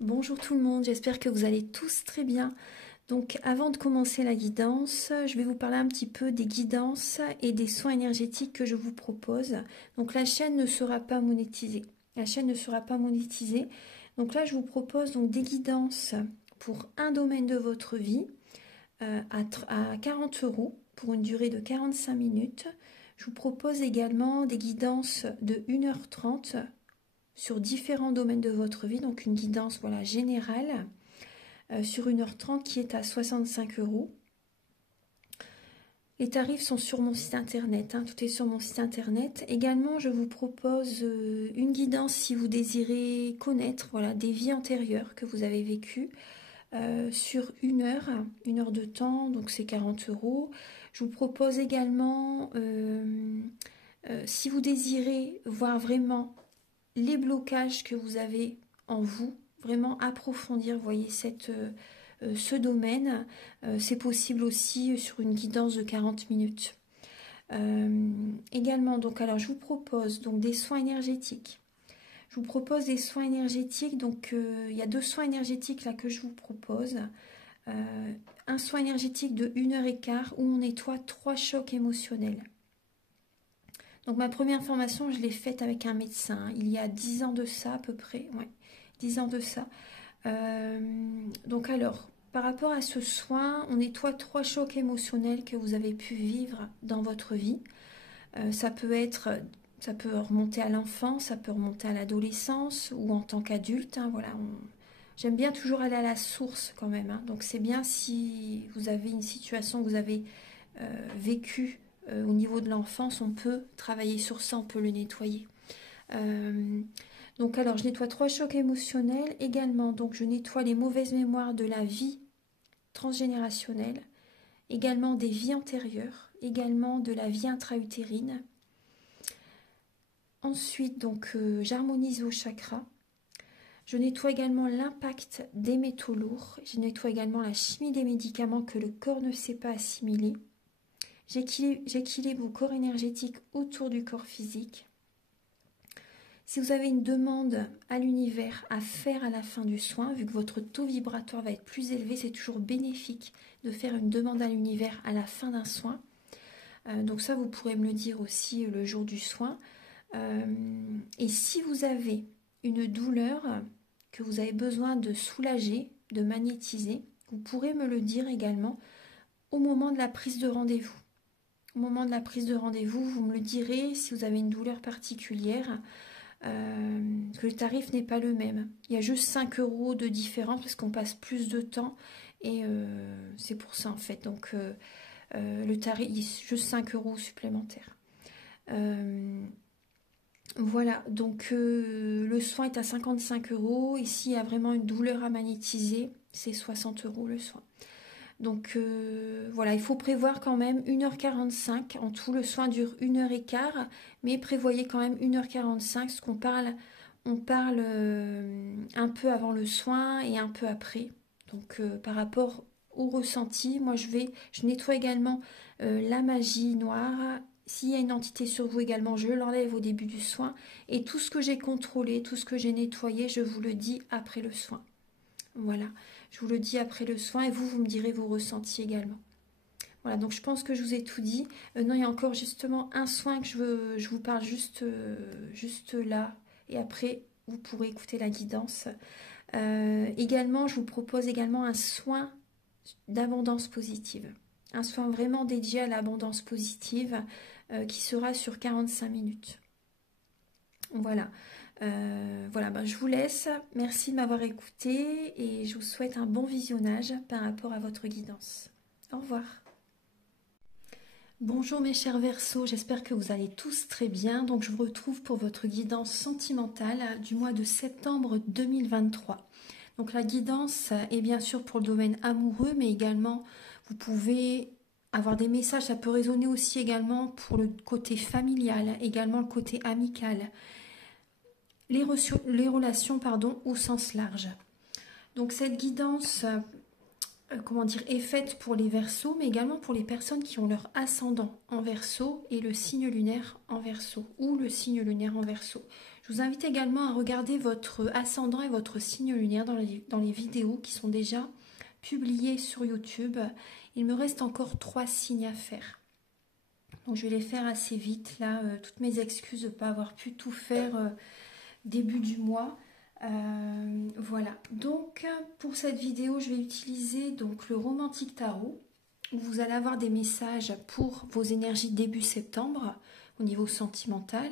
Bonjour tout le monde, j'espère que vous allez tous très bien. Donc avant de commencer la guidance, je vais vous parler un petit peu des guidances et des soins énergétiques que je vous propose. Donc la chaîne ne sera pas monétisée. La chaîne ne sera pas monétisée. Donc là je vous propose donc des guidances pour un domaine de votre vie à 40 € pour une durée de 45 minutes. Je vous propose également des guidances de 1h30 sur différents domaines de votre vie, donc une guidance voilà, générale sur 1h30 qui est à 65 €. Les tarifs sont sur mon site internet, tout est sur mon site internet. Également, je vous propose une guidance si vous désirez connaître voilà, des vies antérieures que vous avez vécues sur une heure de temps, donc c'est 40 €. Je vous propose également, si vous désirez voir vraiment les blocages que vous avez en vous, vraiment approfondir, voyez, ce domaine. C'est possible aussi sur une guidance de 40 minutes. Également, donc, alors je vous propose donc des soins énergétiques. Je vous propose des soins énergétiques, donc il y a 2 soins énergétiques là que je vous propose. Un soin énergétique de 1h15 où on nettoie 3 chocs émotionnels. Donc ma première formation, je l'ai faite avec un médecin, il y a 10 ans de ça à peu près, ouais, 10 ans de ça. Donc alors, par rapport à ce soin, on nettoie 3 chocs émotionnels que vous avez pu vivre dans votre vie. Ça peut remonter à l'enfance, ça peut remonter à l'adolescence ou en tant qu'adulte. Voilà, j'aime bien toujours aller à la source quand même. Donc c'est bien si vous avez une situation que vous avez vécue au niveau de l'enfance, on peut travailler sur ça, on peut le nettoyer. Donc alors je nettoie 3 chocs émotionnels également, donc je nettoie les mauvaises mémoires de la vie transgénérationnelle, également des vies antérieures, également de la vie intra-utérine. Ensuite donc j'harmonise vos chakras. Je nettoie également l'impact des métaux lourds, je nettoie également la chimie des médicaments que le corps ne sait pas assimiler. J'équilibre vos corps énergétiques autour du corps physique. Si vous avez une demande à l'univers à faire à la fin du soin, vu que votre taux vibratoire va être plus élevé, c'est toujours bénéfique de faire une demande à l'univers à la fin d'un soin. Donc ça, vous pourrez me le dire aussi le jour du soin. Et si vous avez une douleur que vous avez besoin de soulager, de magnétiser, vous pourrez me le dire également au moment de la prise de rendez-vous. Au moment de la prise de rendez-vous, vous me le direz si vous avez une douleur particulière. Que le tarif n'est pas le même. Il y a juste 5 € de différence parce qu'on passe plus de temps et c'est pour ça en fait. Donc le tarif, il y a juste 5 € supplémentaires. Voilà, donc le soin est à 55 €. Ici, il y a vraiment une douleur à magnétiser, c'est 60 € le soin. Donc voilà, il faut prévoir quand même 1h45. En tout, le soin dure 1h15, mais prévoyez quand même 1h45, parce qu'on parle, on parle un peu avant le soin et un peu après. Donc par rapport au ressenti, moi je nettoie également la magie noire. S'il y a une entité sur vous également, je l'enlève au début du soin. Et tout ce que j'ai contrôlé, tout ce que j'ai nettoyé, je vous le dis après le soin. Voilà, je vous le dis après le soin et vous me direz vos ressentis également. Voilà, donc je pense que je vous ai tout dit. Non, il y a encore justement un soin que je vous parle juste là. Et après, vous pourrez écouter la guidance. Également, je vous propose également un soin d'abondance positive. Un soin vraiment dédié à l'abondance positive qui sera sur 45 minutes. Voilà. Voilà, je vous laisse. Merci de m'avoir écouté et je vous souhaite un bon visionnage par rapport à votre guidance. Au revoir. Bonjour mes chers Verseaux, j'espère que vous allez tous très bien. Donc je vous retrouve pour votre guidance sentimentale du mois de septembre 2023. Donc la guidance est bien sûr pour le domaine amoureux, mais également vous pouvez avoir des messages, ça peut résonner aussi également pour le côté familial, également le côté amical. Les relations au sens large. Donc cette guidance est faite pour les Verseaux, mais également pour les personnes qui ont leur ascendant en Verseau et le signe lunaire en Verseau, ou le signe lunaire en Verseau. Je Je vous invite également à regarder votre ascendant et votre signe lunaire dans les vidéos qui sont déjà publiées sur YouTube. Il me reste encore 3 signes à faire. Donc je vais les faire assez vite. Là, toutes mes excuses de ne pas avoir pu tout faire début du mois. Voilà. Donc pour cette vidéo, je vais utiliser donc le Romantique Tarot. Où vous allez avoir des messages pour vos énergies début septembre au niveau sentimental.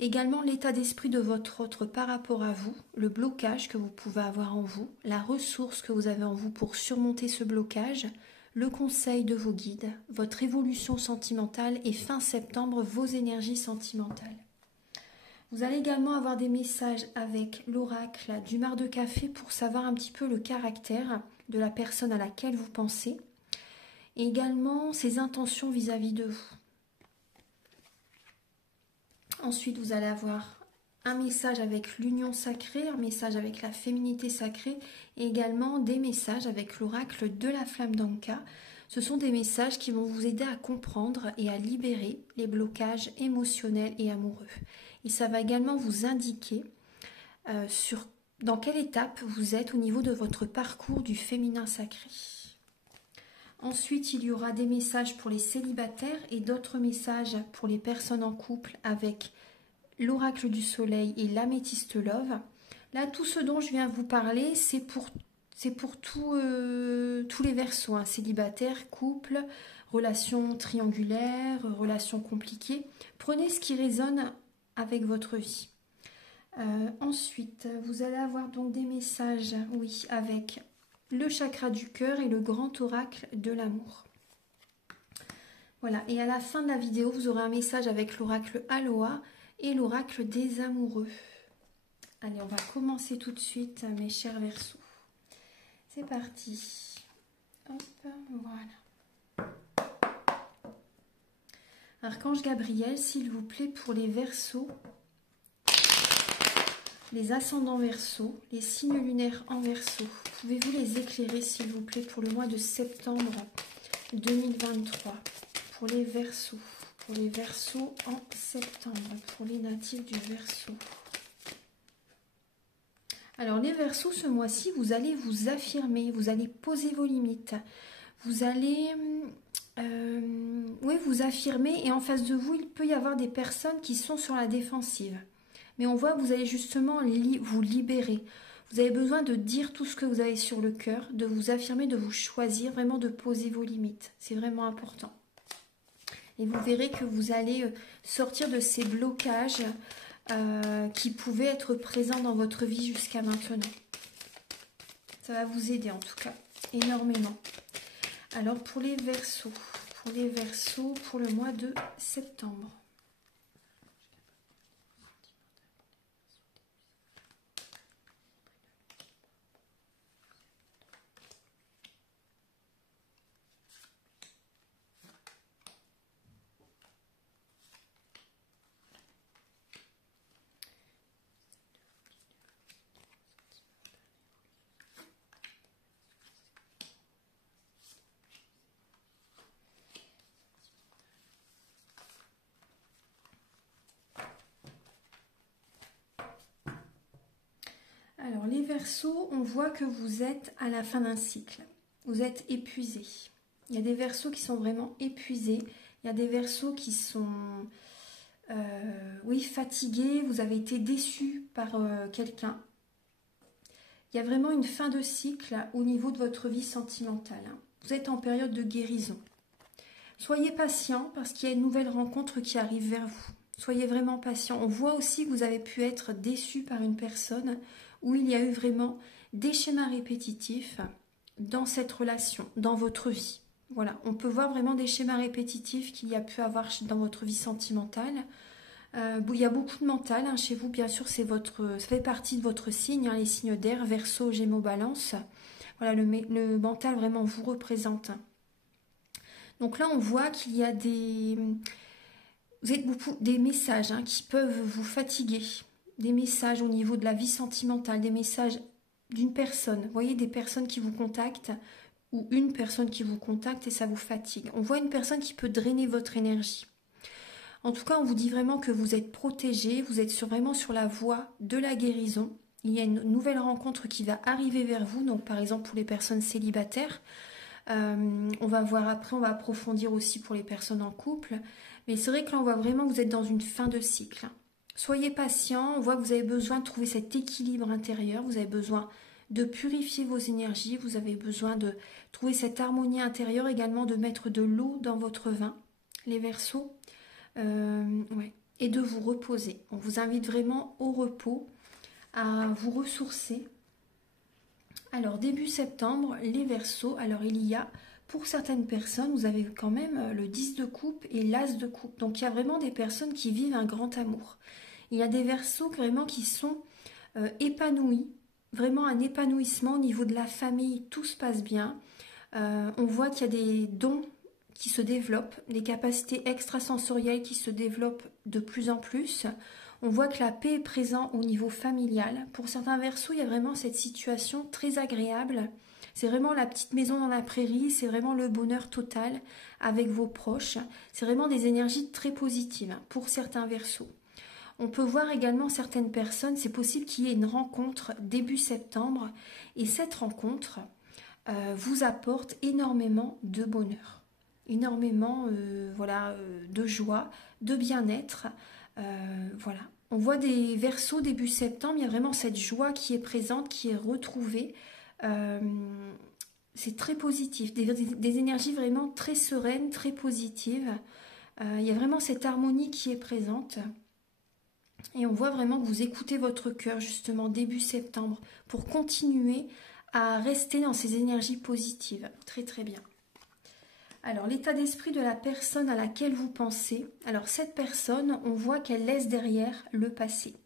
Également l'état d'esprit de votre autre par rapport à vous, le blocage que vous pouvez avoir en vous, la ressource que vous avez en vous pour surmonter ce blocage, le conseil de vos guides, votre évolution sentimentale et fin septembre, vos énergies sentimentales. Vous allez également avoir des messages avec l'oracle du mar de café pour savoir un petit peu le caractère de la personne à laquelle vous pensez et également ses intentions vis-à-vis de vous. Ensuite, vous allez avoir un message avec l'union sacrée, un message avec la féminité sacrée et également des messages avec l'oracle de la flamme d'Anka. Ce sont des messages qui vont vous aider à comprendre et à libérer les blocages émotionnels et amoureux. Et ça va également vous indiquer dans quelle étape vous êtes au niveau de votre parcours du féminin sacré. Ensuite, il y aura des messages pour les célibataires et d'autres messages pour les personnes en couple avec l'oracle du soleil et l'améthyste love. Là, tout ce dont je viens vous parler, c'est pour tous les versos, hein, célibataires, couple, relations triangulaires, relations compliquées. Prenez ce qui résonne avec votre vie. Ensuite, vous allez avoir donc des messages, oui, avec le chakra du cœur et le grand oracle de l'amour. Voilà, et à la fin de la vidéo, vous aurez un message avec l'oracle Aloha et l'oracle des amoureux. Allez, on va commencer tout de suite, mes chers Verseaux. C'est parti. Hop, voilà. Archange Gabriel, s'il vous plaît, pour les Verseaux, les ascendants Verseaux, les signes lunaires en Verseaux. Pouvez-vous les éclairer, s'il vous plaît, pour le mois de septembre 2023, pour les Verseaux en septembre, pour les natifs du Verseau. Alors les Verseaux, ce mois-ci, vous allez vous affirmer, vous allez poser vos limites, vous allez vous affirmer et en face de vous, il peut y avoir des personnes qui sont sur la défensive. Mais on voit que vous allez justement vous libérer. Vous avez besoin de dire tout ce que vous avez sur le cœur, de vous affirmer, de vous choisir, vraiment de poser vos limites. C'est vraiment important. Et vous verrez que vous allez sortir de ces blocages qui pouvaient être présents dans votre vie jusqu'à maintenant. Ça va vous aider en tout cas, énormément. Alors pour les Verseaux, pour le mois de septembre. Alors les Verseaux, on voit que vous êtes à la fin d'un cycle. Vous êtes épuisés. Il y a des Verseaux qui sont vraiment épuisés. Il y a des Verseaux qui sont fatigués. Vous avez été déçus par quelqu'un. Il y a vraiment une fin de cycle au niveau de votre vie sentimentale. Vous êtes en période de guérison. Soyez patient parce qu'il y a une nouvelle rencontre qui arrive vers vous. Soyez vraiment patient. On voit aussi que vous avez pu être déçu par une personne où il y a eu vraiment des schémas répétitifs dans cette relation, dans votre vie. Voilà, on peut voir vraiment des schémas répétitifs qu'il y a pu avoir dans votre vie sentimentale. Il y a beaucoup de mental chez vous, bien sûr, ça fait partie de votre signe, les signes d'air, Verseau, Gémeaux, Balance. Voilà, le mental vraiment vous représente. Donc là, on voit qu'il y a des messages qui peuvent vous fatiguer. Des messages au niveau de la vie sentimentale, des messages d'une personne. Vous voyez, des personnes qui vous contactent ou une personne qui vous contacte et ça vous fatigue. On voit une personne qui peut drainer votre énergie. En tout cas, on vous dit vraiment que vous êtes protégé, vous êtes vraiment sur la voie de la guérison. Il y a une nouvelle rencontre qui va arriver vers vous, donc par exemple pour les personnes célibataires. On va voir après, on va approfondir aussi pour les personnes en couple. Mais c'est vrai que là, on voit vraiment que vous êtes dans une fin de cycle. Soyez patient, on voit que vous avez besoin de trouver cet équilibre intérieur, vous avez besoin de purifier vos énergies, vous avez besoin de trouver cette harmonie intérieure, également de mettre de l'eau dans votre vin, les Verseaux, ouais, et de vous reposer. On vous invite vraiment au repos, à vous ressourcer. Alors début septembre, les Verseaux, alors il y a, pour certaines personnes, vous avez quand même le 10 de coupe et l'as de coupe. Donc il y a vraiment des personnes qui vivent un grand amour. Il y a des Verseaux vraiment qui sont épanouis, vraiment un épanouissement au niveau de la famille, tout se passe bien. On voit qu'il y a des dons qui se développent, des capacités extrasensorielles qui se développent de plus en plus. On voit que la paix est présente au niveau familial. Pour certains Verseaux, il y a vraiment cette situation très agréable. C'est vraiment la petite maison dans la prairie, c'est vraiment le bonheur total avec vos proches. C'est vraiment des énergies très positives pour certains Verseaux. On peut voir également certaines personnes, c'est possible qu'il y ait une rencontre début septembre et cette rencontre vous apporte énormément de bonheur, énormément voilà, de joie, de bien-être. Voilà. On voit des Verseaux début septembre, il y a vraiment cette joie qui est présente, qui est retrouvée. C'est très positif, des énergies vraiment très sereines, très positives. Il y a vraiment cette harmonie qui est présente. Et on voit vraiment que vous écoutez votre cœur justement début septembre pour continuer à rester dans ces énergies positives. Très très bien. Alors l'état d'esprit de la personne à laquelle vous pensez. Alors cette personne, on voit qu'elle laisse derrière le passé.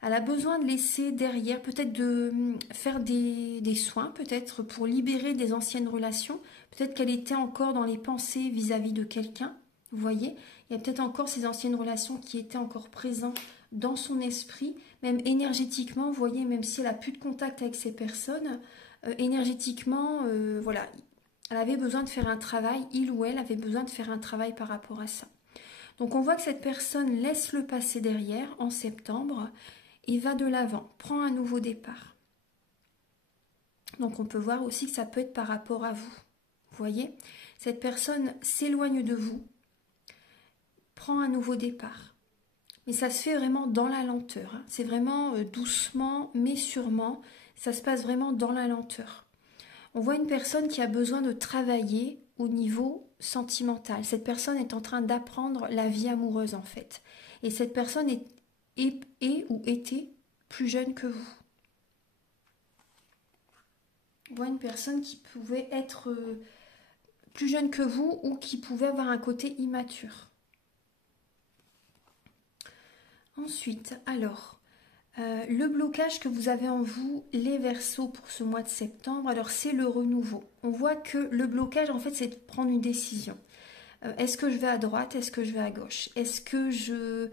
Elle a besoin de laisser derrière, peut-être de faire des soins, peut-être pour libérer des anciennes relations. Peut-être qu'elle était encore dans les pensées vis-à-vis de quelqu'un. Vous voyez, il y a peut-être encore ces anciennes relations qui étaient encore présentes dans son esprit, même énergétiquement, vous voyez, même si elle n'a plus de contact avec ces personnes, énergétiquement, voilà, elle avait besoin de faire un travail, il ou elle avait besoin de faire un travail par rapport à ça. Donc on voit que cette personne laisse le passé derrière en septembre et va de l'avant, prend un nouveau départ. Donc on peut voir aussi que ça peut être par rapport à vous. Vous voyez, cette personne s'éloigne de vous, prend un nouveau départ. Mais ça se fait vraiment dans la lenteur. Hein. C'est vraiment doucement, mais sûrement. Ça se passe vraiment dans la lenteur. On voit une personne qui a besoin de travailler au niveau sentimental. Cette personne est en train d'apprendre la vie amoureuse en fait. Et cette personne est ou était plus jeune que vous. On voit une personne qui pouvait être plus jeune que vous ou qui pouvait avoir un côté immature. Ensuite, alors, le blocage que vous avez en vous, les Verseaux pour ce mois de septembre, alors c'est le renouveau. On voit que le blocage, en fait, c'est de prendre une décision. Est-ce que je vais à droite? Est-ce que je vais à gauche? Est-ce que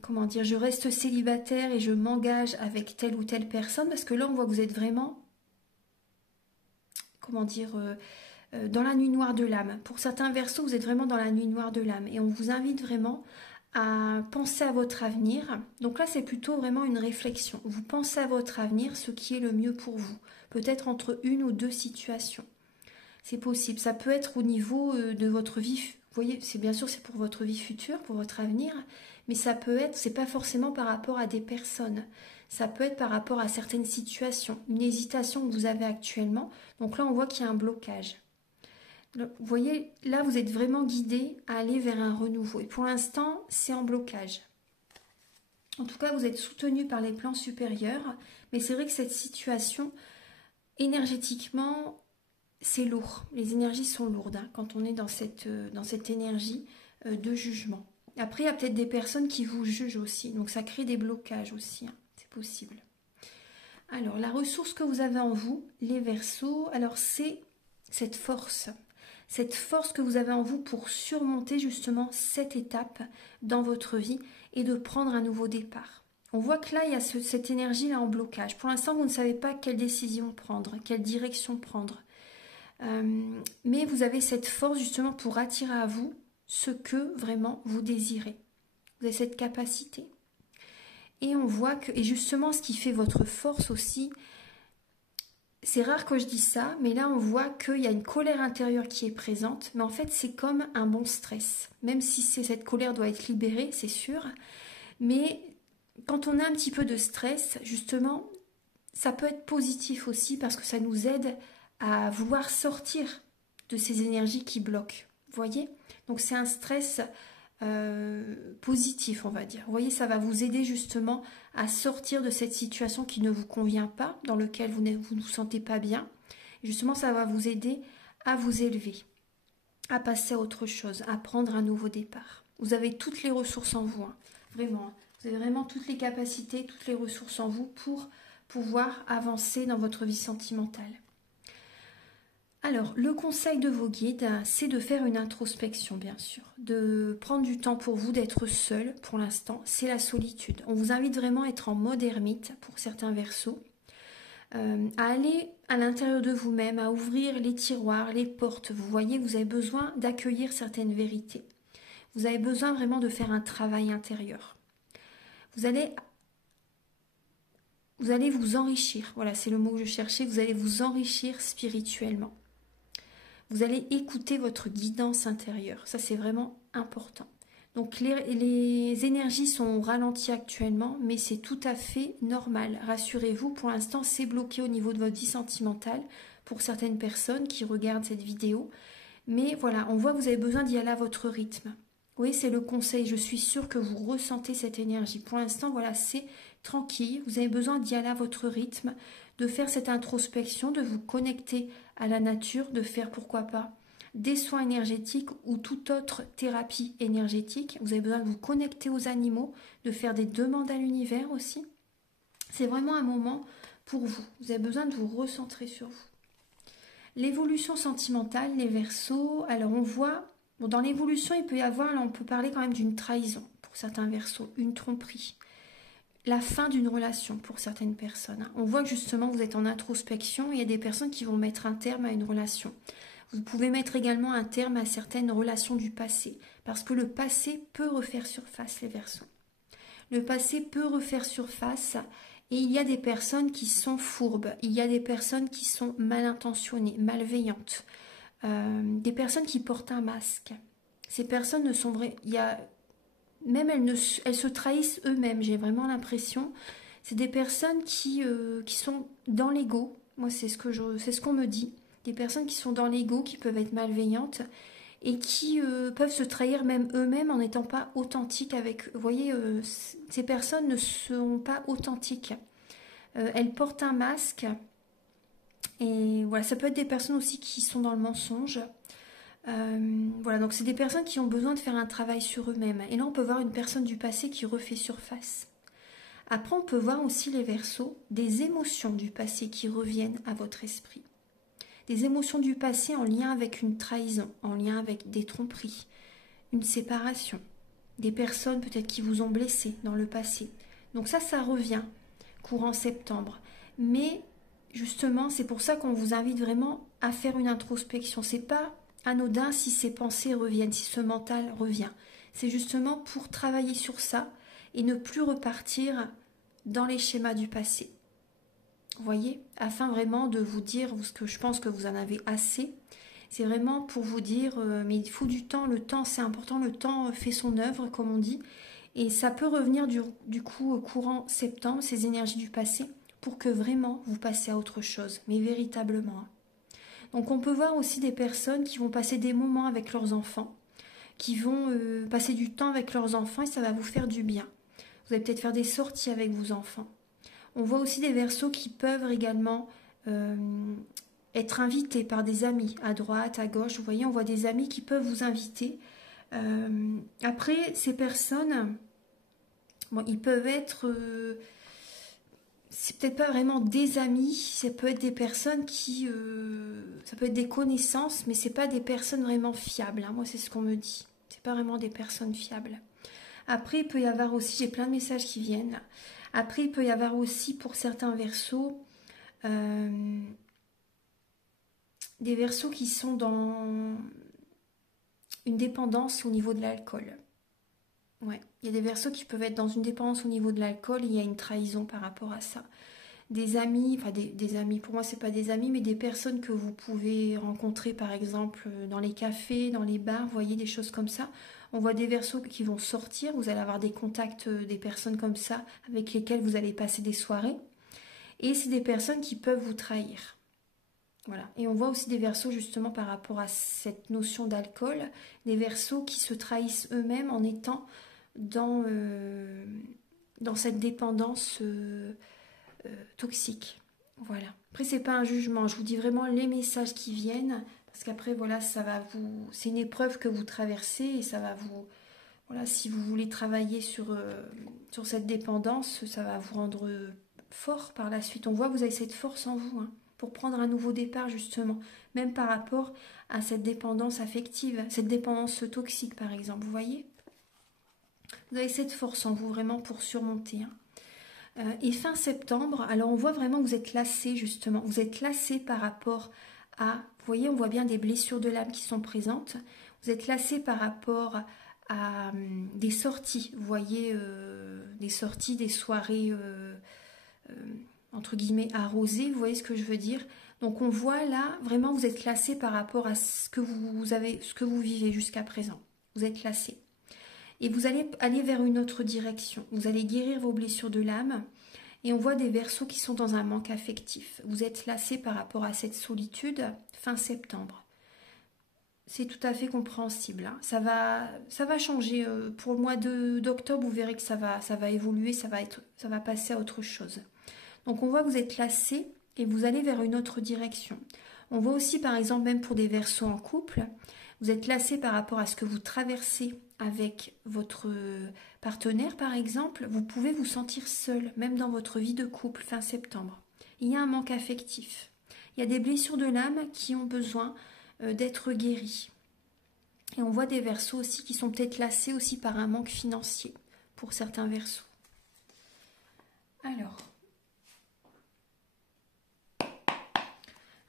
comment dire, je reste célibataire et je m'engage avec telle ou telle personne? Parce que là, on voit que vous êtes vraiment, comment dire, dans la nuit noire de l'âme. Pour certains Verseaux, vous êtes vraiment dans la nuit noire de l'âme. Et on vous invite vraiment à penser à votre avenir. Donc là, c'est plutôt vraiment une réflexion. Vous pensez à votre avenir, ce qui est le mieux pour vous. Peut-être entre une ou deux situations. C'est possible. Ça peut être au niveau de votre vie. Vous voyez, c'est bien sûr, c'est pour votre vie future, pour votre avenir. Mais ça peut être, c'est pas forcément par rapport à des personnes. Ça peut être par rapport à certaines situations. Une hésitation que vous avez actuellement. Donc là, on voit qu'il y a un blocage. Vous voyez, là, vous êtes vraiment guidé à aller vers un renouveau. Et pour l'instant, c'est en blocage. En tout cas, vous êtes soutenu par les plans supérieurs. Mais c'est vrai que cette situation, énergétiquement, c'est lourd. Les énergies sont lourdes hein, quand on est dans cette énergie de jugement. Après, il y a peut-être des personnes qui vous jugent aussi. Donc, ça crée des blocages aussi. Hein, c'est possible. Alors, la ressource que vous avez en vous, les Verseaux, alors c'est cette force. Cette force que vous avez en vous pour surmonter justement cette étape dans votre vie et de prendre un nouveau départ. On voit que là, il y a cette énergie-là en blocage. Pour l'instant, vous ne savez pas quelle décision prendre, quelle direction prendre. Mais vous avez cette force justement pour attirer à vous ce que vraiment vous désirez. Vous avez cette capacité. Et on voit que, et justement ce qui fait votre force aussi, c'est rare que je dise ça, mais là on voit qu'il y a une colère intérieure qui est présente, mais en fait c'est comme un bon stress. Même si cette colère doit être libérée, c'est sûr, mais quand on a un petit peu de stress, justement, ça peut être positif aussi parce que ça nous aide à vouloir sortir de ces énergies qui bloquent. Vous voyez? Donc c'est un stress positif, on va dire. Vous voyez, ça va vous aider justement à sortir de cette situation qui ne vous convient pas, dans laquelle vous ne vous sentez pas bien. Et justement, ça va vous aider à vous élever, à passer à autre chose, à prendre un nouveau départ. Vous avez toutes les ressources en vous, hein, vraiment. Vous avez vraiment toutes les capacités, toutes les ressources en vous pour pouvoir avancer dans votre vie sentimentale. Alors, le conseil de vos guides, c'est de faire une introspection, bien sûr, de prendre du temps pour vous, d'être seul pour l'instant, c'est la solitude. On vous invite vraiment à être en mode ermite pour certains verseaux, à aller à l'intérieur de vous-même, à ouvrir les tiroirs, les portes. Vous voyez, vous avez besoin d'accueillir certaines vérités. Vous avez besoin vraiment de faire un travail intérieur. Vous allez vous enrichir, voilà, c'est le mot que je cherchais, vous allez vous enrichir spirituellement. Vous allez écouter votre guidance intérieure, ça c'est vraiment important. Donc les énergies sont ralenties actuellement, mais c'est tout à fait normal. Rassurez-vous, pour l'instant c'est bloqué au niveau de votre vie sentimentale pour certaines personnes qui regardent cette vidéo. Mais voilà, on voit que vous avez besoin d'y aller à votre rythme. Oui, c'est le conseil, je suis sûre que vous ressentez cette énergie. Pour l'instant, voilà, c'est tranquille, vous avez besoin d'y aller à votre rythme, de faire cette introspection, de vous connecter à la nature, de faire, pourquoi pas, des soins énergétiques ou toute autre thérapie énergétique. Vous avez besoin de vous connecter aux animaux, de faire des demandes à l'univers aussi. C'est vraiment un moment pour vous. Vous avez besoin de vous recentrer sur vous. L'évolution sentimentale, les Verseaux, alors on voit, bon, dans l'évolution il peut y avoir, là on peut parler quand même d'une trahison pour certains Verseaux, une tromperie, la fin d'une relation pour certaines personnes. On voit que justement vous êtes en introspection, il y a des personnes qui vont mettre un terme à une relation. Vous pouvez mettre également un terme à certaines relations du passé, parce que le passé peut refaire surface, les Verseaux. Le passé peut refaire surface. Et il y a des personnes qui sont fourbes, il y a des personnes qui sont mal intentionnées, malveillantes, des personnes qui portent un masque. Ces personnes ne sont vraies, même elles se trahissent eux-mêmes, j'ai vraiment l'impression. C'est des personnes qui sont dans l'ego, moi c'est ce qu'on me dit, des personnes qui sont dans l'ego, qui peuvent être malveillantes et qui peuvent se trahir même eux-mêmes en n'étant pas authentiques avec... Vous voyez, ces personnes ne sont pas authentiques. Elles portent un masque. Et voilà, ça peut être des personnes aussi qui sont dans le mensonge. Voilà, donc c'est des personnes qui ont besoin de faire un travail sur eux-mêmes. Et là, on peut voir une personne du passé qui refait surface. Après, on peut voir aussi les Verseaux, des émotions du passé qui reviennent à votre esprit. Des émotions du passé en lien avec une trahison, en lien avec des tromperies, une séparation, des personnes peut-être qui vous ont blessé dans le passé. Donc ça revient courant septembre. Mais justement, c'est pour ça qu'on vous invite vraiment à faire une introspection. C'est pas anodin si ces pensées reviennent, si ce mental revient. C'est justement pour travailler sur ça et ne plus repartir dans les schémas du passé. Vous voyez, afin vraiment de vous dire ce que je pense que vous en avez assez. C'est vraiment pour vous dire, mais il faut du temps, le temps c'est important, le temps fait son œuvre, comme on dit. Et ça peut revenir du coup au courant septembre, ces énergies du passé, pour que vraiment vous passiez à autre chose, mais véritablement. Donc on peut voir aussi des personnes qui vont passer des moments avec leurs enfants, qui vont passer du temps avec leurs enfants et ça va vous faire du bien. Vous allez peut-être faire des sorties avec vos enfants. On voit aussi des Verseaux qui peuvent également être invités par des amis à droite, à gauche. Vous voyez, on voit des amis qui peuvent vous inviter. Après, ces personnes, bon, ils peuvent être... c'est peut-être pas vraiment des amis, ça peut être des personnes qui... ça peut être des connaissances, mais c'est pas des personnes vraiment fiables. Hein. Moi, c'est ce qu'on me dit. C'est pas vraiment des personnes fiables. Après, il peut y avoir aussi... J'ai plein de messages qui viennent là. Après, il peut y avoir aussi pour certains Verseaux des Verseaux qui sont dans une dépendance au niveau de l'alcool. Ouais, il y a des Verseaux qui peuvent être dans une dépendance au niveau de l'alcool, il y a une trahison par rapport à ça. Des amis, enfin des amis, pour moi c'est pas des amis, mais des personnes que vous pouvez rencontrer par exemple dans les cafés, dans les bars, vous voyez des choses comme ça. On voit des Verseaux qui vont sortir, vous allez avoir des contacts, des personnes comme ça avec lesquelles vous allez passer des soirées. Et c'est des personnes qui peuvent vous trahir. Voilà. Et on voit aussi des Verseaux justement par rapport à cette notion d'alcool, des Verseaux qui se trahissent eux-mêmes en étant dans cette dépendance toxique. Voilà. Après, c'est pas un jugement. Je vous dis vraiment les messages qui viennent, parce qu'après, voilà, ça va vous. C'est une épreuve que vous traversez et ça va vous. Voilà, si vous voulez travailler sur cette dépendance, ça va vous rendre fort par la suite. On voit que vous avez cette force en vous, hein, pour prendre un nouveau départ, justement, même par rapport à cette dépendance affective, cette dépendance toxique, par exemple. Vous voyez? Vous avez cette force en vous, vraiment, pour surmonter, hein. Et fin septembre, alors on voit vraiment que vous êtes lassé justement, vous êtes lassé par rapport à, vous voyez, on voit bien des blessures de l'âme qui sont présentes, vous êtes lassé par rapport à des sorties, vous voyez, des sorties, des soirées, entre guillemets, arrosées, vous voyez ce que je veux dire. Donc on voit là, vraiment vous êtes lassé par rapport à ce que vous avez, ce que vous vivez jusqu'à présent, vous êtes lassé. Et vous allez aller vers une autre direction. Vous allez guérir vos blessures de l'âme. Et on voit des Verseaux qui sont dans un manque affectif. Vous êtes lassé par rapport à cette solitude fin septembre. C'est tout à fait compréhensible, hein. Ça va changer. Pour le mois d'octobre, vous verrez que ça va évoluer, ça va passer à autre chose. Donc on voit que vous êtes lassé et vous allez vers une autre direction. On voit aussi par exemple même pour des Verseaux en couple, vous êtes lassé par rapport à ce que vous traversez avec votre partenaire par exemple, vous pouvez vous sentir seul, même dans votre vie de couple fin septembre. Il y a un manque affectif. Il y a des blessures de l'âme qui ont besoin d'être guéries. Et on voit des Verseaux aussi qui sont peut-être lassés aussi par un manque financier pour certains Verseaux. Alors,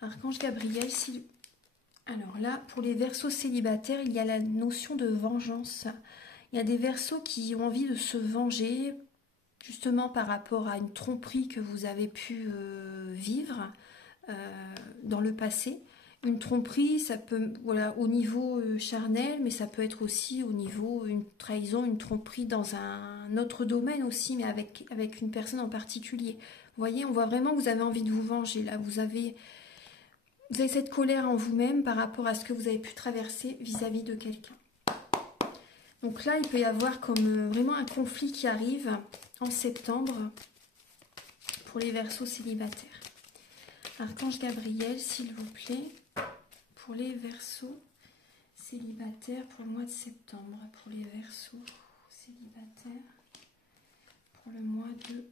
Archange Gabriel, si... Alors là, pour les Verseaux célibataires, il y a la notion de vengeance. Il y a des Verseaux qui ont envie de se venger, justement par rapport à une tromperie que vous avez pu vivre dans le passé. Une tromperie, ça peut, voilà, au niveau charnel, mais ça peut être aussi au niveau une trahison, une tromperie dans un autre domaine aussi, mais avec une personne en particulier. Vous voyez, on voit vraiment que vous avez envie de vous venger. Là, vous avez cette colère en vous-même par rapport à ce que vous avez pu traverser vis-à-vis de quelqu'un. Donc là, il peut y avoir comme vraiment un conflit qui arrive en septembre pour les Verseaux célibataires. Archange Gabriel, s'il vous plaît, pour les Verseaux célibataires pour le mois de septembre. Pour les Verseaux célibataires pour le mois de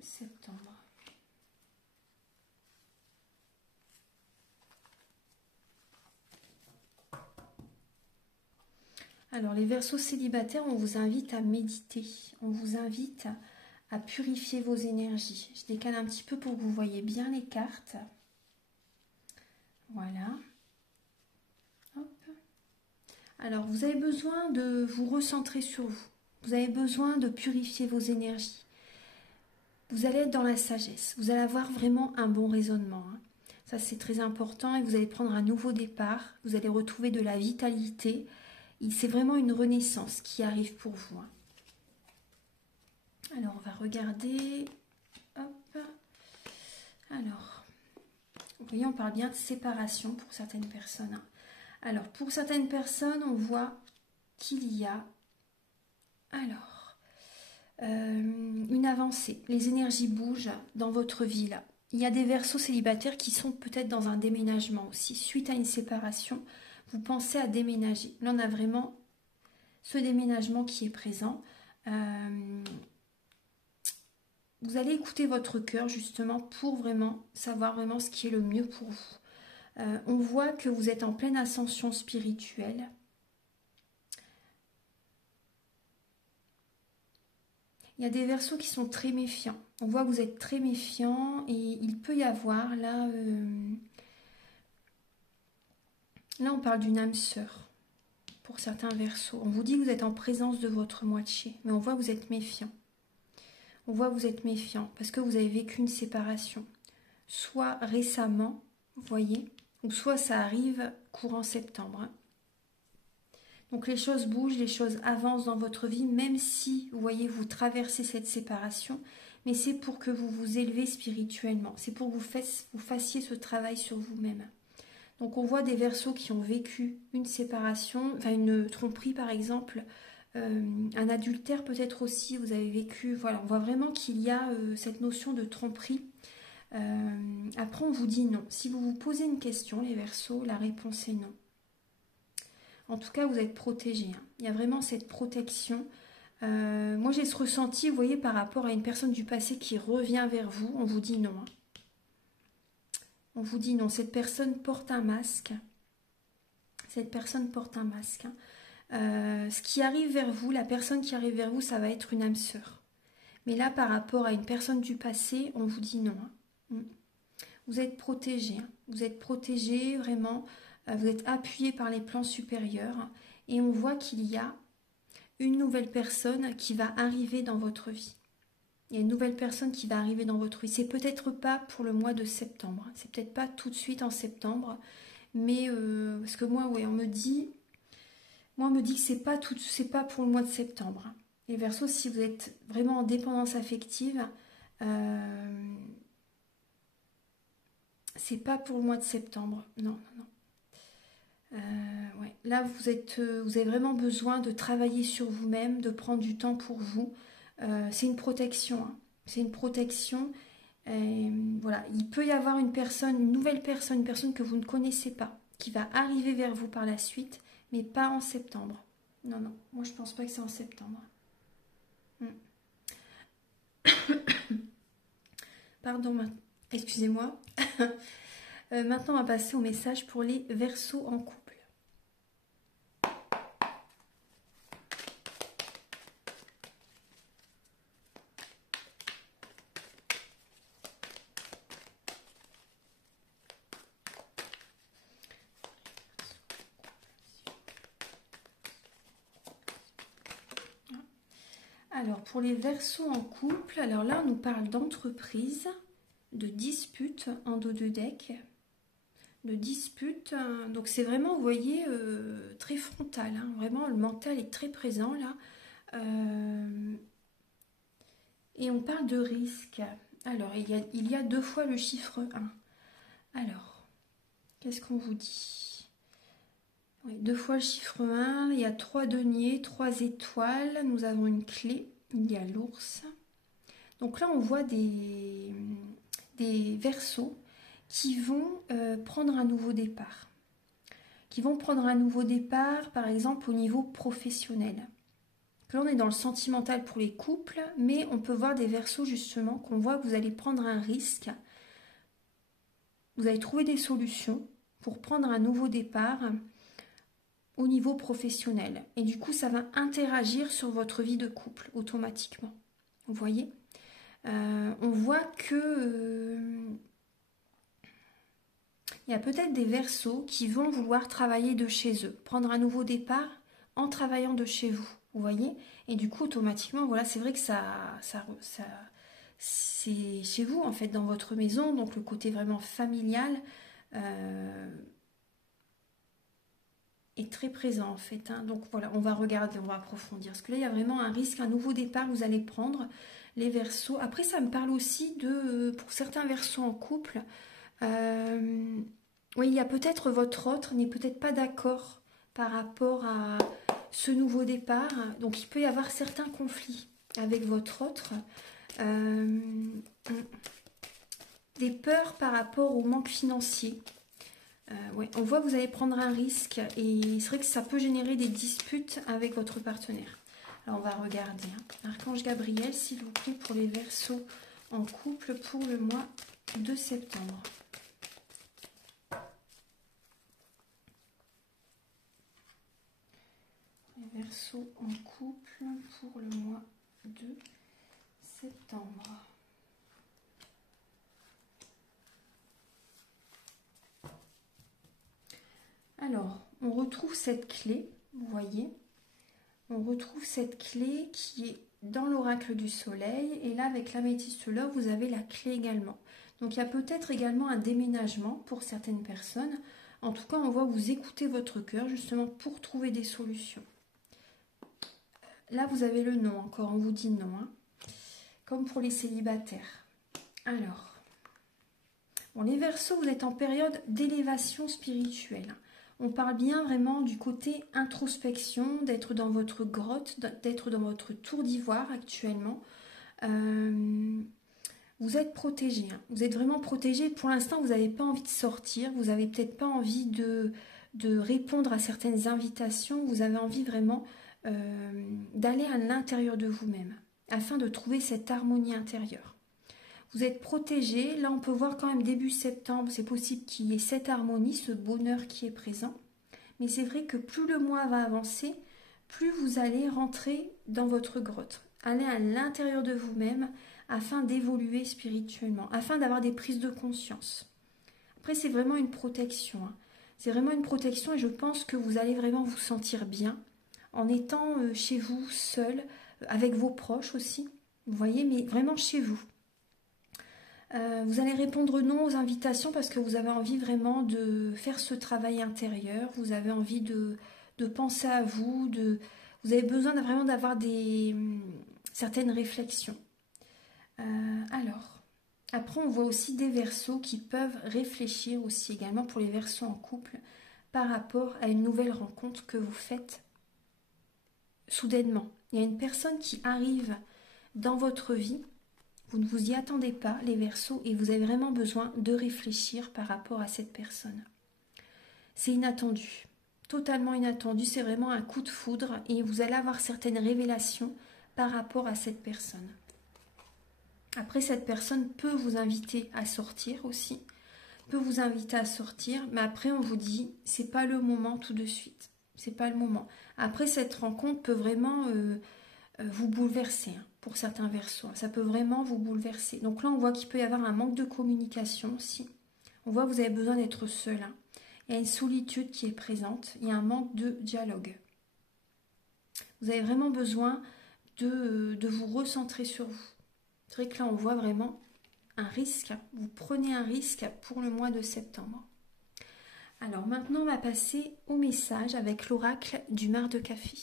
septembre. Alors, les Verseaux célibataires, on vous invite à méditer. On vous invite à purifier vos énergies. Je décale un petit peu pour que vous voyez bien les cartes. Voilà. Hop. Alors, vous avez besoin de vous recentrer sur vous. Vous avez besoin de purifier vos énergies. Vous allez être dans la sagesse. Vous allez avoir vraiment un bon raisonnement, hein. Ça, c'est très important. Et vous allez prendre un nouveau départ. Vous allez retrouver de la vitalité. C'est vraiment une renaissance qui arrive pour vous, hein. Alors, on va regarder. Hop. Alors, vous voyez, on parle bien de séparation pour certaines personnes, hein. Alors, pour certaines personnes, on voit qu'il y a une avancée. Les énergies bougent dans votre vie, là. Il y a des Verseaux célibataires qui sont peut-être dans un déménagement aussi. Suite à une séparation, vous pensez à déménager. Là, on a vraiment ce déménagement qui est présent. Vous allez écouter votre cœur justement pour vraiment savoir vraiment ce qui est le mieux pour vous. On voit que vous êtes en pleine ascension spirituelle. Il y a des Verseaux qui sont très méfiants. On voit que vous êtes très méfiants et il peut y avoir là... Là, on parle d'une âme sœur pour pour certains Verseaux. On vous dit que vous êtes en présence de votre moitié, mais on voit que vous êtes méfiant. On voit que vous êtes méfiant parce que vous avez vécu une séparation. Soit récemment, vous voyez, ou soit ça arrive courant septembre. Hein. Donc les choses bougent, les choses avancent dans votre vie, même si, vous voyez, vous traversez cette séparation, mais c'est pour que vous vous élevez spirituellement. C'est pour que vous fassiez ce travail sur vous-même. Donc on voit des Verseaux qui ont vécu une séparation, enfin une tromperie par exemple, un adultère peut-être aussi, vous avez vécu, voilà, on voit vraiment qu'il y a cette notion de tromperie. Après on vous dit non. Si vous vous posez une question, les Verseaux, la réponse est non. En tout cas, vous êtes protégés. Hein. Il y a vraiment cette protection. Moi, j'ai ce ressenti, vous voyez, par rapport à une personne du passé qui revient vers vous. On vous dit non. Hein. On vous dit non. Cette personne porte un masque. Cette personne porte un masque. Hein. Ce qui arrive vers vous, la personne qui arrive vers vous, ça va être une âme sœur. Mais là, par rapport à une personne du passé, on vous dit non. Hein. Vous êtes protégés. Hein. Vous êtes protégés, vraiment. Vous êtes appuyés par les plans supérieurs. Hein. Et on voit qu'il y a une nouvelle personne qui va arriver dans votre vie. Il y a une nouvelle personne qui va arriver dans votre vie. C'est peut-être pas pour le mois de septembre. C'est peut-être pas tout de suite en septembre. Mais parce que moi, ouais, on me dit que c'est pas pour le mois de septembre. Les Verseaux, si vous êtes vraiment en dépendance affective, c'est pas pour le mois de septembre. Non, non, non. Ouais. Là, vous avez vraiment besoin de travailler sur vous-même, de prendre du temps pour vous. C'est une protection. Hein. C'est une protection. Voilà. Il peut y avoir une nouvelle personne, une personne que vous ne connaissez pas, qui va arriver vers vous par la suite, mais pas en septembre. Non, non. Moi, je pense pas que c'est en septembre. Pardon, excusez-moi. Maintenant, on va passer au message pour les Verseaux en couple. Alors, pour les Verseaux en couple, alors là, on nous parle d'entreprise, de dispute en dos de deck, de dispute. Donc, c'est vraiment, vous voyez, très frontal. Hein, vraiment, le mental est très présent là. Et on parle de risque. Alors, il y a 2 fois le chiffre 1. Alors, qu'est-ce qu'on vous dit? Oui, 2 fois le chiffre 1, il y a 3 deniers, 3 étoiles, nous avons une clé, il y a l'ours. Donc là, on voit des Verseaux qui vont prendre un nouveau départ. Qui vont prendre un nouveau départ, par exemple, au niveau professionnel. Là, on est dans le sentimental pour les couples, mais on peut voir des Verseaux, justement, qu'on voit que vous allez prendre un risque. Vous allez trouver des solutions pour prendre un nouveau départ au niveau professionnel. Et du coup, ça va interagir sur votre vie de couple automatiquement. Vous voyez, on voit que il y a peut-être des Verseaux qui vont vouloir travailler de chez eux, prendre un nouveau départ en travaillant de chez vous. Vous voyez, et du coup, automatiquement, voilà, c'est vrai que ça c'est chez vous, en fait, dans votre maison, donc le côté vraiment familial est très présent en fait. Hein. Donc voilà, on va regarder, on va approfondir. Parce que là, il y a vraiment un risque, un nouveau départ que vous allez prendre, les Verseaux. Après, ça me parle aussi de, pour certains Verseaux en couple, oui, il y a peut-être votre autre n'est peut-être pas d'accord par rapport à ce nouveau départ. Donc il peut y avoir certains conflits avec votre autre. Des peurs par rapport au manque financier. Ouais, on voit que vous allez prendre un risque et c'est vrai que ça peut générer des disputes avec votre partenaire. Alors on va regarder. Hein. Archange Gabriel, s'il vous plaît, pour les Verseaux en couple pour le mois de septembre. Les Verseaux en couple pour le mois de septembre. Alors, on retrouve cette clé. vous voyez. On retrouve cette clé qui est dans l'oracle du soleil. Et là, avec l'améthyste l'or, vous avez la clé également. Donc, il y a peut-être également un déménagement pour certaines personnes. En tout cas, on voit vous écouter votre cœur justement pour trouver des solutions. Là, vous avez le non encore. On vous dit non. Hein. Comme pour les célibataires. Alors, bon, les Verseaux, vous êtes en période d'élévation spirituelle. On parle bien vraiment du côté introspection, d'être dans votre grotte, d'être dans votre tour d'ivoire actuellement. Vous êtes protégé, hein. Vous êtes vraiment protégé. Pour l'instant, vous n'avez pas envie de sortir, vous n'avez peut-être pas envie de répondre à certaines invitations. Vous avez envie vraiment d'aller à l'intérieur de vous-même, afin de trouver cette harmonie intérieure. Vous êtes protégé. Là, on peut voir quand même début septembre, c'est possible qu'il y ait cette harmonie, ce bonheur qui est présent. Mais c'est vrai que plus le mois va avancer, plus vous allez rentrer dans votre grotte. Aller à l'intérieur de vous-même afin d'évoluer spirituellement, afin d'avoir des prises de conscience. Après, c'est vraiment une protection. Hein. C'est vraiment une protection et je pense que vous allez vraiment vous sentir bien en étant chez vous, seul, avec vos proches aussi. Vous voyez, mais vraiment chez vous. Vous allez répondre non aux invitations parce que vous avez envie vraiment de faire ce travail intérieur. Vous avez envie de penser à vous. Vous avez besoin vraiment d'avoir certaines réflexions. Alors, après on voit aussi des Verseaux qui peuvent réfléchir aussi également pour les Verseaux en couple par rapport à une nouvelle rencontre que vous faites soudainement. Il y a une personne qui arrive dans votre vie. Vous ne vous y attendez pas, les Verseaux, et vous avez vraiment besoin de réfléchir par rapport à cette personne. C'est inattendu, totalement inattendu, c'est vraiment un coup de foudre et vous allez avoir certaines révélations par rapport à cette personne. Après, cette personne peut vous inviter à sortir aussi, peut vous inviter à sortir, mais après on vous dit, c'est pas le moment tout de suite, c'est pas le moment. Après, cette rencontre peut vraiment vous bouleverser. Hein. Pour certains Verseaux, ça peut vraiment vous bouleverser. Donc là, on voit qu'il peut y avoir un manque de communication aussi. On voit que vous avez besoin d'être seul. Hein. Il y a une solitude qui est présente. Il y a un manque de dialogue. Vous avez vraiment besoin de vous recentrer sur vous. C'est vrai que là, on voit vraiment un risque. Vous prenez un risque pour le mois de septembre. Alors maintenant, on va passer au message avec l'oracle du mar de café.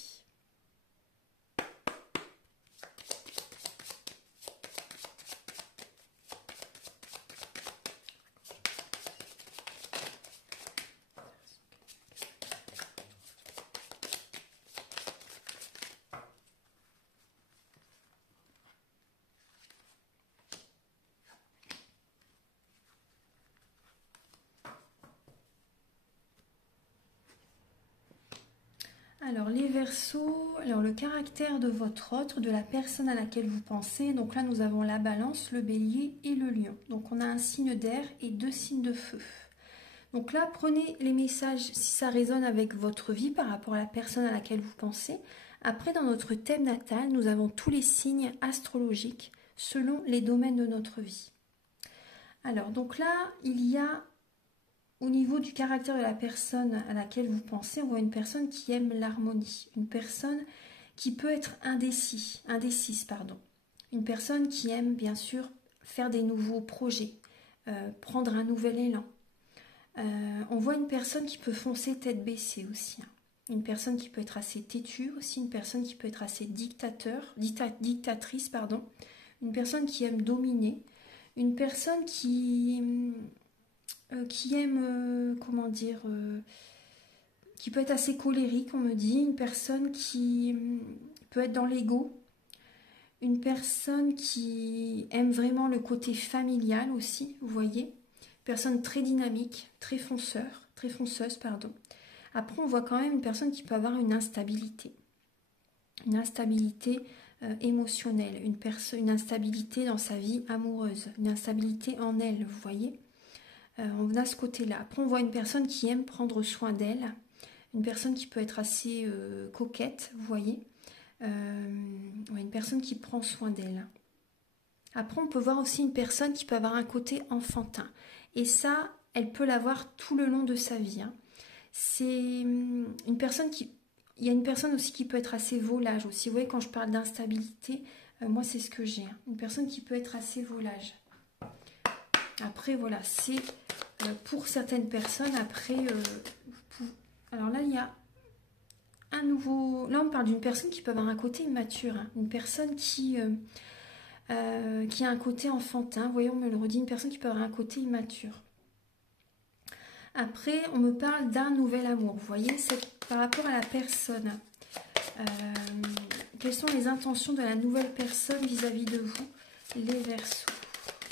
Alors les Verseaux, alors le caractère de votre autre, de la personne à laquelle vous pensez, donc là nous avons la Balance, le Bélier et le Lion. Donc on a un signe d'air et 2 signes de feu. Donc là prenez les messages si ça résonne avec votre vie par rapport à la personne à laquelle vous pensez. Après dans notre thème natal, nous avons tous les signes astrologiques selon les domaines de notre vie. Alors donc là il y a... Au niveau du caractère de la personne à laquelle vous pensez, on voit une personne qui aime l'harmonie, une personne qui peut être indécise, une personne qui aime bien sûr faire des nouveaux projets, prendre un nouvel élan. On voit une personne qui peut foncer tête baissée aussi, hein. Une personne qui peut être assez têtue aussi, une personne qui peut être assez dictatrice, une personne qui aime dominer, une personne qui aime, qui peut être assez colérique, on me dit, une personne qui peut être dans l'ego, une personne qui aime vraiment le côté familial aussi, vous voyez, une personne très dynamique, très fonceuse. Après, on voit quand même une personne qui peut avoir une instabilité émotionnelle, une instabilité dans sa vie amoureuse, une instabilité en elle, vous voyez. On a ce côté-là. Après, on voit une personne qui aime prendre soin d'elle, une personne qui peut être assez coquette, vous voyez. Une personne qui prend soin d'elle. Après, on peut voir aussi une personne qui peut avoir un côté enfantin. Et ça, elle peut l'avoir tout le long de sa vie. Hein. C'est une personne qui, il y a une personne aussi qui peut être assez volage aussi. Vous voyez, quand je parle d'instabilité, moi, c'est ce que j'ai. Hein. Une personne qui peut être assez volage. Après, voilà, c'est pour certaines personnes. Après, alors là, il y a un nouveau... Là, on parle d'une personne qui peut avoir un côté immature. Hein. Une personne qui a un côté enfantin. Vous voyez, on me le redit, une personne qui peut avoir un côté immature. Après, on me parle d'un nouvel amour. Vous voyez, c'est par rapport à la personne. Quelles sont les intentions de la nouvelle personne vis-à-vis de vous, les Verseaux?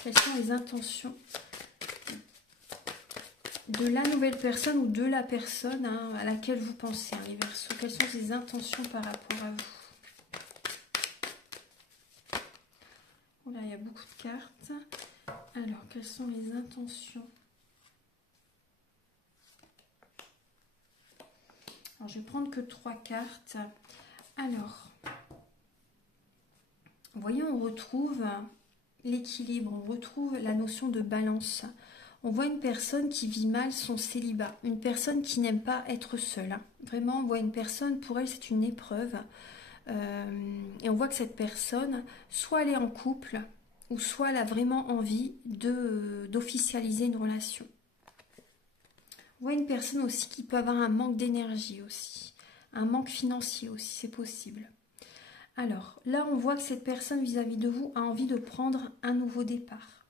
Quelles sont les intentions de la nouvelle personne ou de la personne à laquelle vous pensez, hein, les Verseaux? Quelles sont ses intentions par rapport à vous? Oh là, il y a beaucoup de cartes. Alors, quelles sont les intentions? Alors, je vais prendre que 3 cartes. Alors, vous voyez, on retrouve l'équilibre, on retrouve la notion de balance. On voit une personne qui vit mal son célibat, une personne qui n'aime pas être seule. Vraiment, on voit une personne, pour elle, c'est une épreuve. Et on voit que cette personne, soit elle est en couple, ou soit elle a vraiment envie d'officialiser une relation. On voit une personne aussi qui peut avoir un manque d'énergie aussi, un manque financier aussi, c'est possible. Alors, là, on voit que cette personne vis-à-vis de vous a envie de prendre un nouveau départ.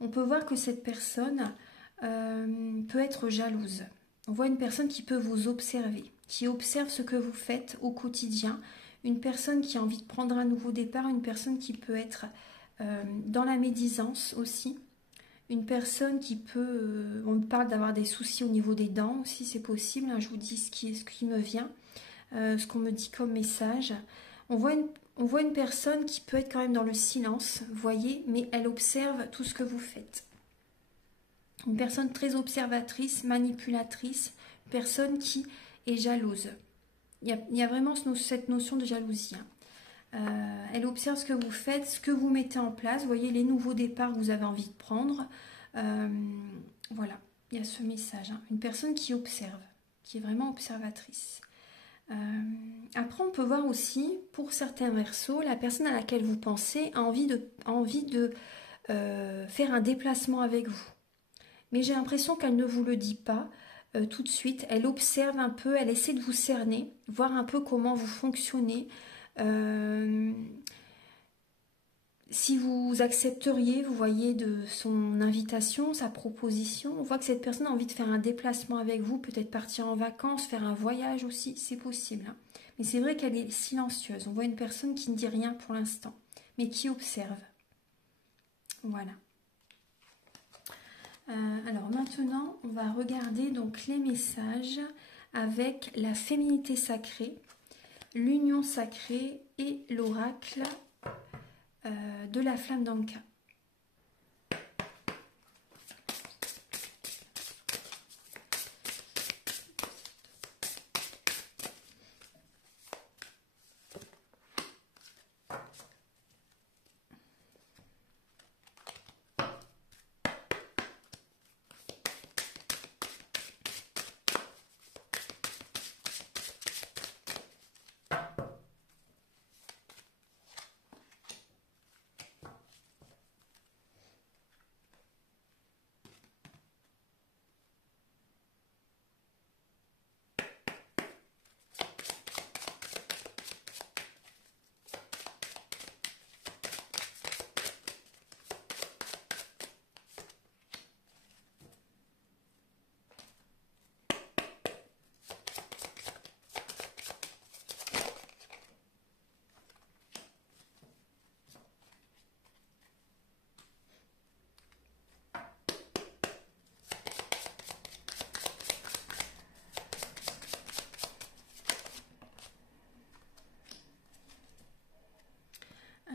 On peut voir que cette personne peut être jalouse. On voit une personne qui peut vous observer, qui observe ce que vous faites au quotidien. Une personne qui a envie de prendre un nouveau départ, une personne qui peut être dans la médisance aussi. Une personne qui peut... on parle d'avoir des soucis au niveau des dents aussi, c'est possible. Hein, je vous dis ce qui me vient, ce qu'on me dit comme message. On voit une personne qui peut être quand même dans le silence, vous voyez, mais elle observe tout ce que vous faites. Une personne très observatrice, manipulatrice, une personne qui est jalouse. Il y a vraiment cette notion de jalousie. Elle observe ce que vous faites, ce que vous mettez en place. Vous voyez les nouveaux départs que vous avez envie de prendre. Voilà, il y a ce message. Hein. Une personne qui observe, qui est vraiment observatrice. Après, on peut voir aussi, pour certains Verseaux, la personne à laquelle vous pensez a envie de faire un déplacement avec vous. Mais j'ai l'impression qu'elle ne vous le dit pas tout de suite. Elle observe un peu, elle essaie de vous cerner, voir un peu comment vous fonctionnez. Si vous accepteriez, vous voyez, de son invitation, sa proposition, on voit que cette personne a envie de faire un déplacement avec vous, peut-être partir en vacances, faire un voyage aussi, c'est possible. Hein. Mais c'est vrai qu'elle est silencieuse. On voit une personne qui ne dit rien pour l'instant, mais qui observe. Voilà. Alors maintenant, on va regarder donc les messages avec la féminité sacrée, l'union sacrée et l'oracle de la flamme d'Anka.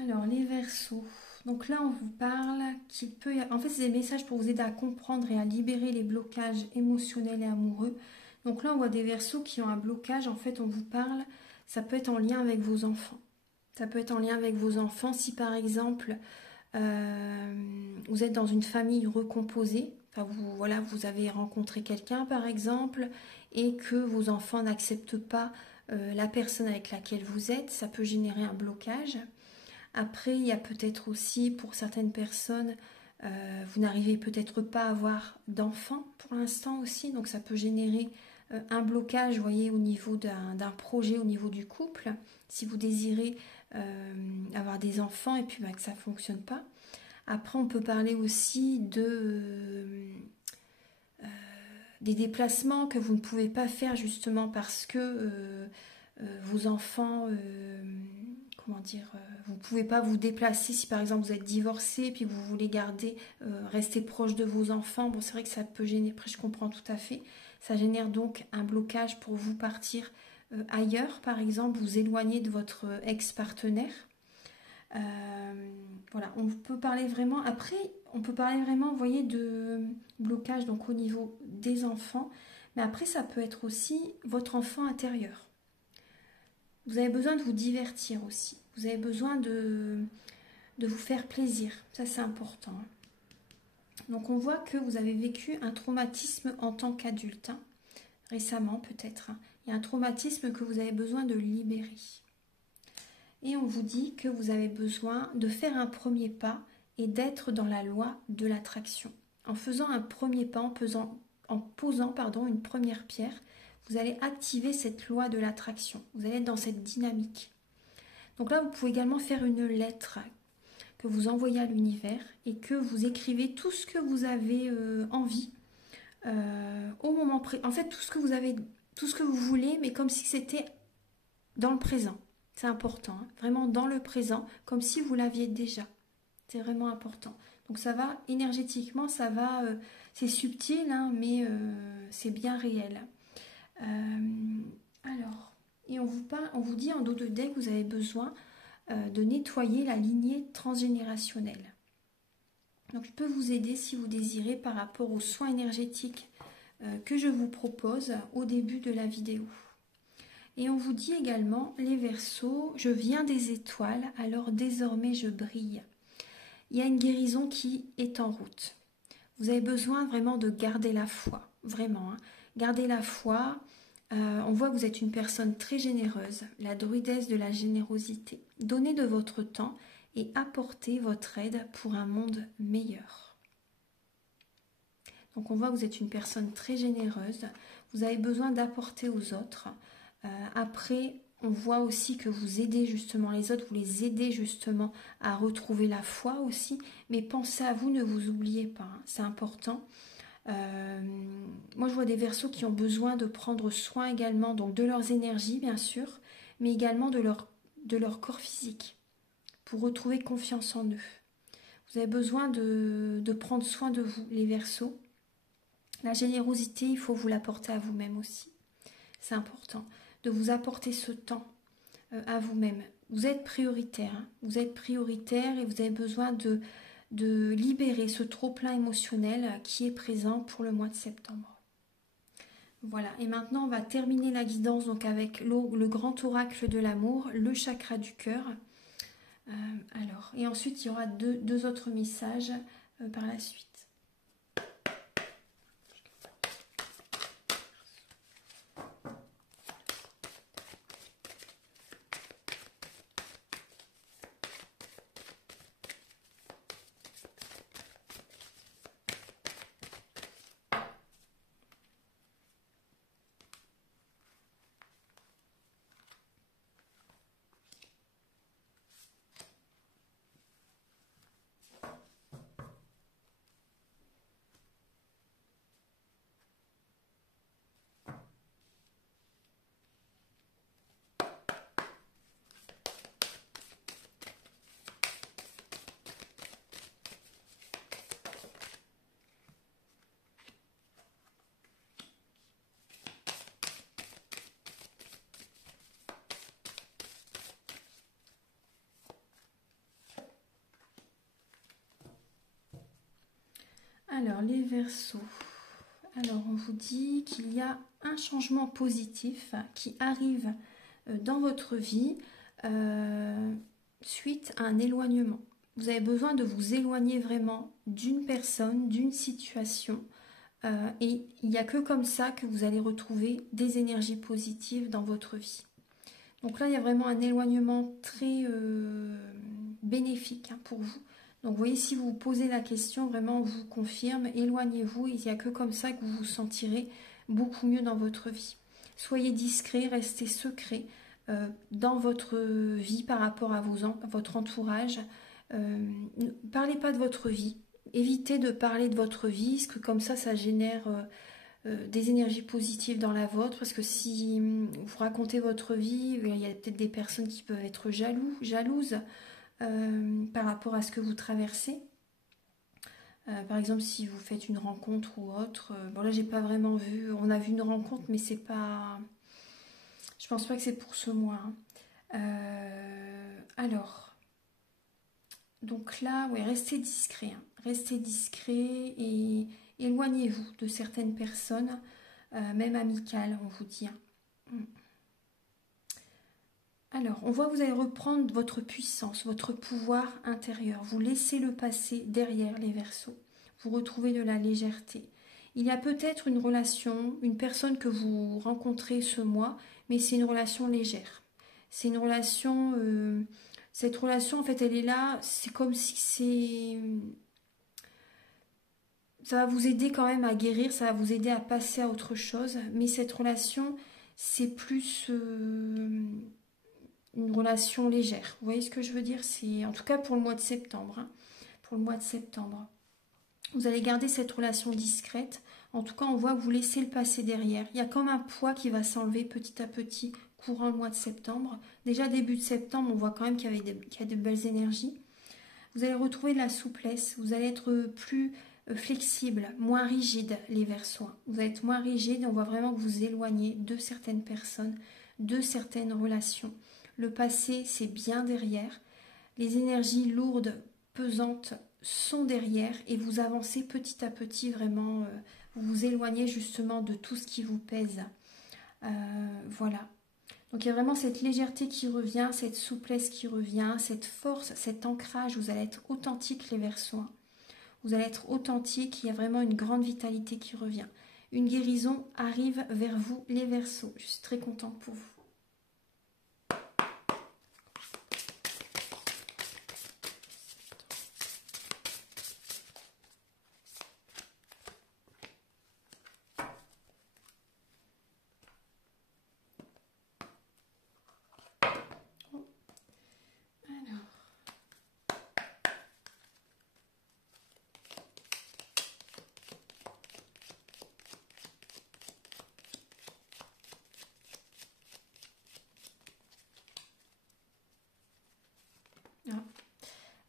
Alors, les Verseaux. Donc là, on vous parle qu'il peut... En fait, c'est des messages pour vous aider à comprendre et à libérer les blocages émotionnels et amoureux. Donc là, on voit des Verseaux qui ont un blocage. En fait, on vous parle... Ça peut être en lien avec vos enfants. Ça peut être en lien avec vos enfants. Si, par exemple, vous êtes dans une famille recomposée, enfin, vous avez rencontré quelqu'un, par exemple, et que vos enfants n'acceptent pas la personne avec laquelle vous êtes, ça peut générer un blocage. Après, il y a peut-être aussi, pour certaines personnes, vous n'arrivez peut-être pas à avoir d'enfants pour l'instant aussi, donc ça peut générer un blocage, vous voyez, au niveau d'un projet, au niveau du couple, si vous désirez avoir des enfants et puis que ça ne fonctionne pas. Après, on peut parler aussi des déplacements que vous ne pouvez pas faire justement parce que vos enfants, comment dire, vous ne pouvez pas vous déplacer si par exemple vous êtes divorcé et puis vous voulez rester proche de vos enfants. Bon, c'est vrai que ça peut gêner, après je comprends tout à fait. Ça génère donc un blocage pour vous partir ailleurs, par exemple, vous éloigner de votre ex-partenaire. Voilà, on peut parler vraiment, après, on peut parler vraiment, vous voyez, de blocage donc au niveau des enfants, mais après ça peut être aussi votre enfant intérieur. Vous avez besoin de vous divertir aussi, vous avez besoin de vous faire plaisir, ça c'est important. Donc on voit que vous avez vécu un traumatisme en tant qu'adulte, hein, récemment peut-être. Hein. Il y a un traumatisme que vous avez besoin de libérer. Et on vous dit que vous avez besoin de faire un premier pas et d'être dans la loi de l'attraction. En faisant un premier pas, en posant une première pierre, vous allez activer cette loi de l'attraction. Vous allez être dans cette dynamique. Donc là, vous pouvez également faire une lettre que vous envoyez à l'univers et que vous écrivez tout ce que vous avez envie au moment présent. En fait, tout ce que vous voulez, mais comme si c'était dans le présent. C'est important, hein, vraiment dans le présent, comme si vous l'aviez déjà. C'est vraiment important. Donc ça va, énergétiquement, ça va, c'est subtil, hein, mais c'est bien réel. Alors, et on vous dit en dos de deck que vous avez besoin de nettoyer la lignée transgénérationnelle. Donc je peux vous aider si vous désirez par rapport aux soins énergétiques que je vous propose au début de la vidéo. Et on vous dit également, les Verseaux, je viens des étoiles, alors désormais je brille. Il y a une guérison qui est en route. Vous avez besoin vraiment de garder la foi, vraiment. Hein. Gardez la foi. On voit que vous êtes une personne très généreuse, la druidesse de la générosité. Donnez de votre temps et apportez votre aide pour un monde meilleur. Donc on voit que vous êtes une personne très généreuse. Vous avez besoin d'apporter aux autres. Après, on voit aussi que vous aidez justement les autres, vous les aidez justement à retrouver la foi aussi, mais pensez à vous, ne vous oubliez pas, hein, c'est important. Moi je vois des Verseaux qui ont besoin de prendre soin également donc de leurs énergies bien sûr, mais également de leur corps physique, pour retrouver confiance en eux. Vous avez besoin de prendre soin de vous, les Verseaux. La générosité, il faut vous l'apporter à vous-même aussi, c'est important. De vous apporter ce temps à vous-même. Vous êtes prioritaire, hein. Vous êtes prioritaire et vous avez besoin de libérer ce trop-plein émotionnel qui est présent pour le mois de septembre. Voilà, et maintenant on va terminer la guidance donc avec le grand oracle de l'amour, le chakra du cœur. Alors, et ensuite il y aura deux autres messages par la suite. Alors, les Verseaux. Alors, on vous dit qu'il y a un changement positif qui arrive dans votre vie suite à un éloignement. Vous avez besoin de vous éloigner vraiment d'une personne, d'une situation. Et il n'y a que comme ça que vous allez retrouver des énergies positives dans votre vie. Donc là, il y a vraiment un éloignement très bénéfique, hein, pour vous. Donc vous voyez, si vous vous posez la question, vraiment, on vous confirme, éloignez-vous. Il n'y a que comme ça que vous vous sentirez beaucoup mieux dans votre vie. Soyez discret, restez secret dans votre vie par rapport à votre entourage. Ne parlez pas de votre vie. Évitez de parler de votre vie, parce que comme ça génère des énergies positives dans la vôtre. Parce que si vous racontez votre vie, il y a peut-être des personnes qui peuvent être jalouses par rapport à ce que vous traversez. Par exemple, si vous faites une rencontre ou autre, bon là j'ai pas vraiment vu, on a vu une rencontre, mais c'est pas, je pense pas que c'est pour ce mois, hein. Alors, donc là, ouais, restez discret, hein. Restez discret et éloignez-vous de certaines personnes, même amicales, on vous dit, hein. Alors, on voit que vous allez reprendre votre puissance, votre pouvoir intérieur. Vous laissez le passé derrière les Verseaux. Vous retrouvez de la légèreté. Il y a peut-être une relation, une personne que vous rencontrez ce mois, mais c'est une relation légère. C'est une relation... cette relation, en fait, elle est là. C'est comme si c'est... Ça va vous aider quand même à guérir, ça va vous aider à passer à autre chose. Mais cette relation, c'est plus... une relation légère. Vous voyez ce que je veux dire? C'est en tout cas pour le mois de septembre, hein. Pour le mois de septembre. Vous allez garder cette relation discrète. En tout cas, on voit que vous laissez le passé derrière. Il y a comme un poids qui va s'enlever petit à petit courant le mois de septembre. Déjà début de septembre, on voit quand même qu'il y a de belles énergies. Vous allez retrouver de la souplesse. Vous allez être plus flexible, moins rigide, les Verseaux. Vous allez être moins rigide. On voit vraiment que vous éloignez de certaines personnes, de certaines relations. Le passé, c'est bien derrière. Les énergies lourdes, pesantes sont derrière et vous avancez petit à petit vraiment. Vous vous éloignez justement de tout ce qui vous pèse. Voilà. Donc il y a vraiment cette légèreté qui revient, cette souplesse qui revient, cette force, cet ancrage. Vous allez être authentique, les Verseaux. Vous allez être authentique. Il y a vraiment une grande vitalité qui revient. Une guérison arrive vers vous, les Verseaux. Je suis très contente pour vous.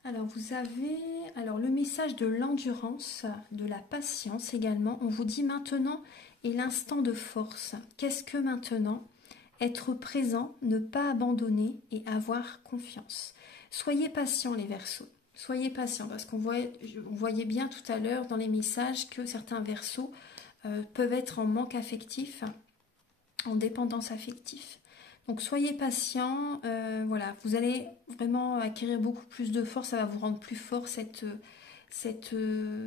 Alors vous avez le message de l'endurance, de la patience également. On vous dit maintenant est l'instant de force. Qu'est-ce que maintenant? Être présent, ne pas abandonner et avoir confiance. Soyez patients, les Verseaux. Soyez patients parce qu'on voyait bien tout à l'heure dans les messages que certains Verseaux peuvent être en manque affectif, en dépendance affective. Donc soyez patient, voilà, vous allez vraiment acquérir beaucoup plus de force, ça va vous rendre plus fort cette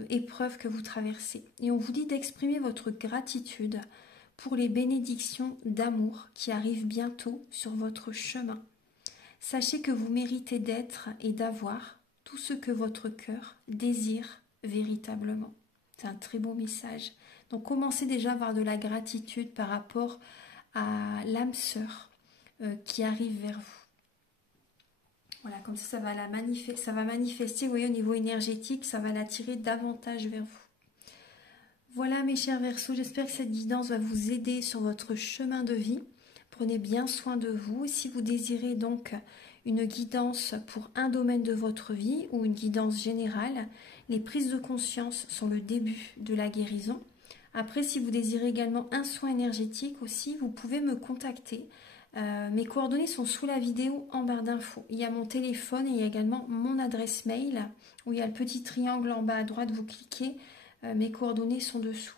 épreuve que vous traversez. Et on vous dit d'exprimer votre gratitude pour les bénédictions d'amour qui arrivent bientôt sur votre chemin. Sachez que vous méritez d'être et d'avoir tout ce que votre cœur désire véritablement. C'est un très beau message. Donc commencez déjà à avoir de la gratitude par rapport à l'âme sœur qui arrive vers vous. Voilà, comme ça va manifester, vous voyez, au niveau énergétique, ça va l'attirer davantage vers vous. Voilà mes chers Verseaux, j'espère que cette guidance va vous aider sur votre chemin de vie. Prenez bien soin de vous. Si vous désirez donc une guidance pour un domaine de votre vie ou une guidance générale, les prises de conscience sont le début de la guérison. Après, si vous désirez également un soin énergétique aussi, vous pouvez me contacter. Mes coordonnées sont sous la vidéo en barre d'infos. Il y a mon téléphone et il y a également mon adresse mail où il y a le petit triangle en bas à droite, vous cliquez, mes coordonnées sont dessous.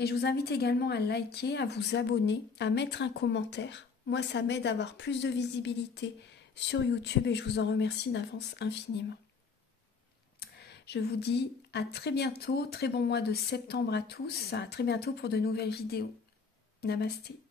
Et je vous invite également à liker, à vous abonner, à mettre un commentaire. Moi, ça m'aide à avoir plus de visibilité sur YouTube et je vous en remercie d'avance infiniment. Je vous dis à très bientôt, très bon mois de septembre à tous, à très bientôt pour de nouvelles vidéos. Namasté.